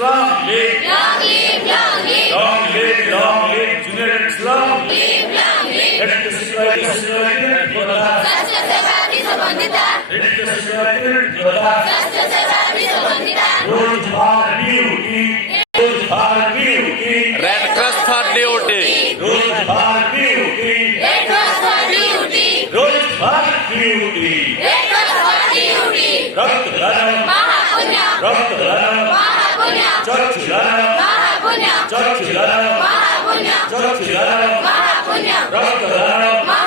long live. Long live, long live. Long live, long live. Junior Reds long live. Live, long live. Let the society Yoda. Sastra Sevati Sabandita. Let the society Yoda. Sastra Sevati Sabandita. Rose for beauty. Rose for beauty. Red Cross for duty. Rose for beauty. Red Cross for duty. Rose for beauty. Red Cross for duty. Rakt Ranam. Mahapunya. Rakt Ranam. Mahapunya. Church Ranam. Mahapunya. Church Ranam. Mahapunya. Church Ranam. Mahapunya. Rakt Ranam.